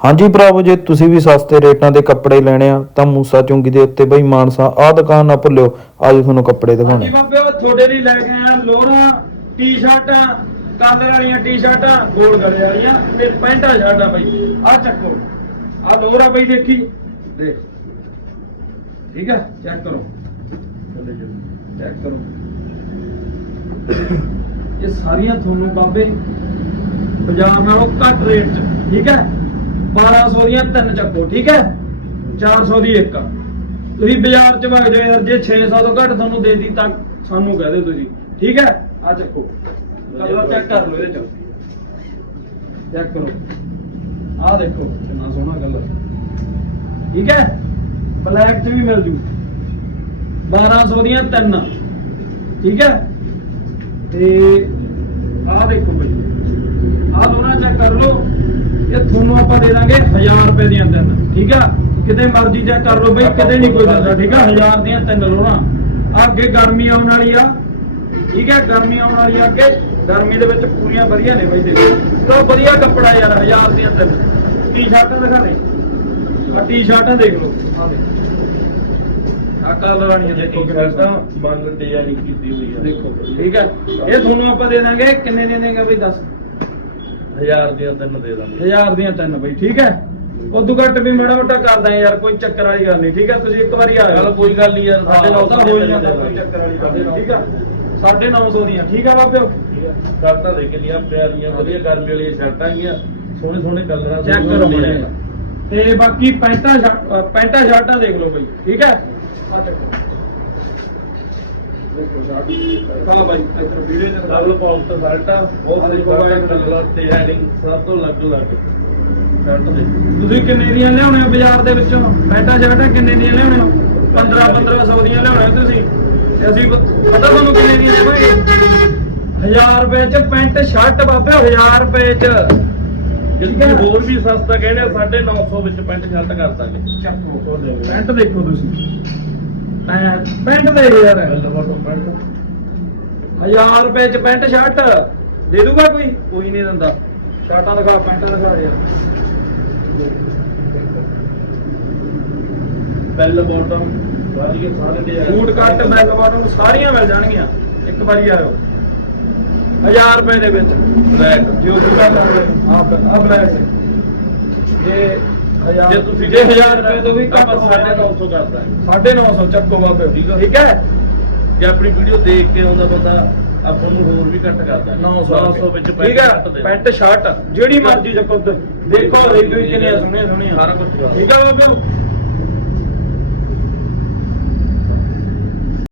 ਹਾਂਜੀ ਭਰਾਵੋ, ਜੇ ਤੁਸੀਂ ਵੀ ਸਸਤੇ ਰੇਟਾਂ ਦੇ ਕੱਪੜੇ ਲੈਣੇ ਆ, ਤਾਂ ਮੂਸਾ ਚੁੰਗੀ ਦੇ ਉੱਤੇ ਬਈ ਮਾਨਸਾ, ਆਹ ਦੁਕਾਨ ਨਾ ਭੁੱਲਿਓ, ਅੱਜ ਤੁਹਾਨੂੰ ਕੱਪੜੇ ਦਿਖਾਉਣੇ। ਬਾਬੇ ਤੁਹਾਡੇ ਲਈ ਲੈ ਕੇ ਆਇਆ ਲੋਰਾਂ ਟੀ-ਸ਼ਰਟਾਂ ਕਾਲਰ ਵਾਲੀਆਂ ਟੀ-ਸ਼ਰਟਾਂ ਗੋਲ ਗਲੇ ਵਾਲੀਆਂ ਤੇ ਪੈਂਟਾਂ ਸ਼ਰਟਾਂ ਬਈ ਆ ਚੱਕੋ ਆ ਲੋਰ ਆ ਬਈ ਦੇਖੀ, ਦੇਖ। ਠੀਕ ਹੈ ਚੈੱਕ ਕਰੋ। ਚੈੱਕ ਕਰੋ। ਇਹ ਸਾਰੀਆਂ ਤੁਹਾਨੂੰ ਬਾਬੇ, ਬਾਜ਼ਾਰ ਨਾਲੋਂ ਘੱਟ ਰੇਟ 'ਚ, ਠੀਕ ਹੈ? 1200 ਦੀਆਂ ਤਿੰਨ ਚੱਕੋ ਠੀਕ ਹੈ? 400 ਦੀ ਇੱਕ। ਤੁਸੀਂ ਬਾਜ਼ਾਰ 'ਚ ਵਗ ਜਾਓ ਯਾਰ ਜੇ 600 ਤੋਂ ਘੱਟ ਤੁਹਾਨੂੰ ਦੇ ਦੀ ਤਾਂ ਸਾਨੂੰ ਕਹਿ ਦਿਓ ਤੁਸੀਂ ਠੀਕ ਹੈ? ਆ ਚੱਕੋ। ਕਲਰ ਚੈੱਕ ਕਰ ਲਓ ਇਹਦੇ 'ਚ। ਚੈੱਕ ਕਰੋ। ਆ ਦੇਖੋ ਕਿੰਨਾ ਸੋਹਣਾ ਕਲਰ ਠੀਕ ਹੈ? ਬਲੈਕ 'ਚ ਵੀ ਮਿਲ ਜੂ। 1200 ਦੀਆਂ ਤਿੰਨ। ਠੀਕ ਹੈ? ਤੇ ਆਹ ਦੇਖੋ ਬਈ। ਆਹ ਦੋਨਾਂ ਚੈੱਕ ਕਰ ਲਓ। ਤੁਹਾਨੂੰ ਆਪਾਂ ਦੇ ਦਾਂਗੇ 1000 ਰੁਪਏ ਦੀਆਂ ਤਿੰਨ ਠੀਕ ਆ? ਕਿਤੇ ਮਰਜ਼ੀ ਚੈੱਕ ਕਰ ਲਓ ਬਈ ਕਿਤੇ ਨਹੀਂ ਕੋਈ ਦਿੰਦਾ ਠੀਕ ਆ? 1000 ਦੀਆਂ ਤਿੰਨ ਲੋਣਾ ਅੱਗੇ ਗਰਮੀ ਆਉਣ ਵਾਲੀ ਆ ਠੀਕ ਹੈ ਗਰਮੀ ਆਉਣ ਵਾਲੀ ਆ ਅੱਗੇ। ਗਰਮੀ ਦੇ ਵਿੱਚ ਪੂਰੀਆਂ ਵਧੀਆ ਨੇ ਬਈ ਦੇਖੋ। ਤਾਂ ਵਧੀਆ ਕੱਪੜਾ ਯਾਰ 1000 ਦੀਆਂ ਤਿੰਨ। ਟੀ-ਸ਼ਰਟ ਦਿਖਾ ਦੇ। ਆ ਟੀ-ਸ਼ਰਟਾਂ ਦੇਖ ਲਓ। ਆ ਕਲਰ ਵਾਲੀਆਂ ਦੇਖੋ ਕਿੰਨਾ ਬੰਨ ਡਿਜ਼ਾਈਨ ਕੀਤੀ ਹੋਈ ਆ। ਦੇਖੋ ਠੀਕ ਹੈ ਇਹ ਤੁਹਾਨੂੰ ਆਪਾਂ ਦੇ ਦਾਂਗੇ ਕਿੰਨੇ ਦੇ ਦੇਂਗੇ ਬਈ ਦੱਸ। ਹਜ਼ਾਰ ਦੀਆਂ ਤਿੰਨ ਦੇ ਦਾਂਗੇ। ਹਜ਼ਾਰ ਦੀਆਂ ਤਿੰਨ ਬਈ ਠੀਕ ਹੈ? ਉਦੋਂ ਘੱਟ ਵੀ ਮਾੜਾ ਮੋਟਾ ਕਰਦਾ ਯਾਰ ਕੋਈ ਚੱਕਰ ਵਾਲੀ ਗੱਲ ਨਹੀਂ ਠੀਕ ਹੈ? ਤੁਸੀਂ ਇੱਕ ਵਾਰੀ ਆ ਚੱਲ ਕੋਈ ਗੱਲ ਨਹੀਂ ਯਾਰ ਸਾਡੇ ਨਾਲ ਤਾਂ ਹੋ ਜਾਂਦਾ ਕੋਈ ਚੱਕਰ ਵਾਲੀ ਗੱਲ ਨਹੀਂ ਠੀਕ ਹੈ? 950 ਦੀਆਂ ਠੀਕ ਹੈ ਬਾਬਿਓ? ਕਰਤਾ ਦੇ ਕੇ ਲੀਆਂ ਪਿਆਰੀਆਂ ਵਧੀਆ ਗਰਮੀ ਵਾਲੀਆਂ ਸ਼ਰਟਾਂ ਗੀਆਂ ਸੋਹਣੇ ਸੋਹਣੇ ਕਲਰਾਂ ਚੈੱਕ ਕਰੋ। ਤੇ ਬਾਕੀ ਪੈਂਟਾਂ ਪੈਂਟਾਂ ਸ਼ਰਟਾਂ ਦੇਖ ਲਓ ਬਈ ਠੀਕ ਹੈ? ਆ ਚੱਕੋ ਦੇਖੋ ਸ਼ਰਟ ਹਾਂ ਬਾਈ ਇੱਧਰ ਵੀਡੀਓ ਚ ਡਬਲ ਪਾਉਟ ਸ਼ਰਟਾਂ ਬਹੁਤ ਹਾਂਜੀ, ਸਾਰੀ ਬਾਬਾ ਜੀ। ਕਲਰ ਤੇ ਹੈਡਿੰਗ ਸਭ ਤੋਂ ਅਲੱਗ ਅਲੱਗ ਸ਼ਰਟ ਦੇ। ਤੁਸੀਂ ਕਿੰਨੇ ਦੀਆਂ ਲਿਆਉਣੇ ਹੋ ਬਾਜ਼ਾਰ ਦੇ ਵਿੱਚੋਂ? ਪੈਂਟਾਂ ਸ਼ਰਟਾਂ ਕਿੰਨੇ ਦੀਆਂ ਲਿਆਉਣੇ ਹੋ? 15 1500 ਦੀਆਂ ਲਿਆਉਣੇ ਹੋ ਤੁਸੀਂ? ਤੇ ਅਸੀਂ ਪਤਾ ਤੁਹਾਨੂੰ ਕਿੰਨੇ ਦੀਆਂ ਦੇਵਾਂਗੇ 1000 ਰੁਪਏ ਚ ਪੈਂਟ ਸ਼ਰਟ ਬਾਬੇ 1000 ਰੁਪਏ ਚ। ਜੇ ਠੀਕ ਹੈ। ਤੁਸੀਂ ਹੋਰ ਵੀ ਸਸਤਾ ਕਹਿੰਦੇ ਆ 950 ਵਿੱਚ ਪੈਂਟ ਸ਼ਰਟ ਕਰ ਦਾਂਗੇ। ਪੈਂਟ ਦੇਖੋ ਤੁਸੀਂ। ਪੈਂਟ ਪੈਂਟ ਦੇਖ ਯਾਰ 1000 ਰੁਪਏ ਚ ਪੈਂਟ ਸ਼ਰਟ ਦੇ ਦੂਗਾ ਕੋਈ? ਕੋਈ ਨਹੀਂ ਦਿੰਦਾ। ਸ਼ਰਟਾਂ ਦਿਖਾ ਪੈਂਟਾਂ ਦਿਖਾ ਯਾਰ। ਬੈਲ ਬਾਟਮ ਸਾਰੀਆਂ ਸਾਰੇ design boot cut bell bottom ਸਾਰੀਆਂ ਮਿਲ ਜਾਣਗੀਆਂ। ਇੱਕ ਵਾਰੀ ਆਇਓ। 1000 ਰੁਪਏ ਦੇ ਵਿੱਚ। ਬਲੈਕ ਜੋ ਦੂਗਾ ਆ ਆ ਬਲੈਕ ਜੇ ਹਜ਼ਾਰ ਜੇ ਤੁਸੀਂ ਜੇ 1000 ਰੁਪਏ ਤੋਂ ਵੀ ਘੱਟ ਆਪਾਂ ਹੋਇਆ 950 ਕਰ ਦਾਂਗੇ। 950 ਚੱਕੋ ਬਾਬੇ ਠੀਕ ਆ। ਠੀਕ ਹੈ? ਜੇ ਆਪਣੀ ਵੀਡੀਓ ਦੇਖ ਕੇ ਆਉਂਦਾ ਬੰਦਾ ਆਪਾਂ ਨੂੰ ਹੋਰ ਵੀ ਘੱਟ ਕਰ ਦਾਂਗੇ। 900 ਵਿੱਚ ਠੀਕ ਹੈ? ਪੈਂਟ ਸ਼ਰਟ ਜਿਹੜੀ ਮਰਜ਼ੀ ਚੱਕੋ ਦੇਖੋ ਦੇਖੋ ਕਿੰਨੀਆਂ ਸੋਹਣੀਆਂ ਸੋਹਣੀਆਂ ਸਾਰਾ ਕੁਝ ਠੀਕ ਹੈ ਬਾਬੇ